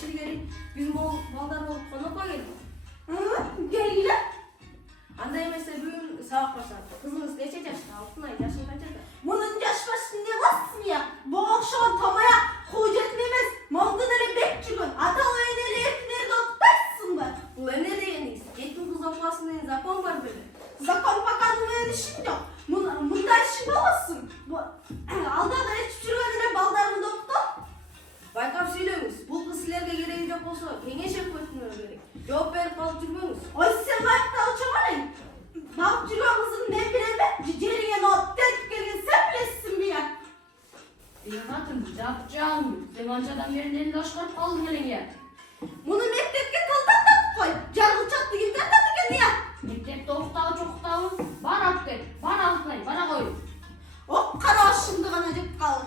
Kişileri biz balдар bolup konakka geldik. Gelgile. Anda emese bugün sabah başladı. Kızınız neçe yaşta? Altın ay yaşın kaçta? Bunun yaşbaşı ne bastın ya? Bu akşam tamaya koyacakmıyız. Malda nere bekçigün. Ata o eneli etleri de tutarsın be. Bu emne deyeniz. Yetim kız olmasının zakon var böyle. Zakon bakanlığının işin yok. Bunda işin olmasın. Alda da hiç sürmediğine baldarını doktu. Baykap söylüyorsunuz. Bu kız sizlerge gereği yok olsa kengeşe koyutmuyor gerek. Cevap verip kalıp durmuyorsunuz. Oy sen ayakta uçamayın. Bak cürüğümüzün ne bileme ciceriye not denk gelin sen bilesin bir ya. Benim hatım yapacağım. Zemancadan birinin elini aşkarıp aldım elini. Bunu mektepke tıldan da koy. Cargı çattı gibi de tüken ya. Mektepte oktağı çoktağı bana at ver. Bana atmayın. Bana koyun. O kara şimdi kanacık kalır.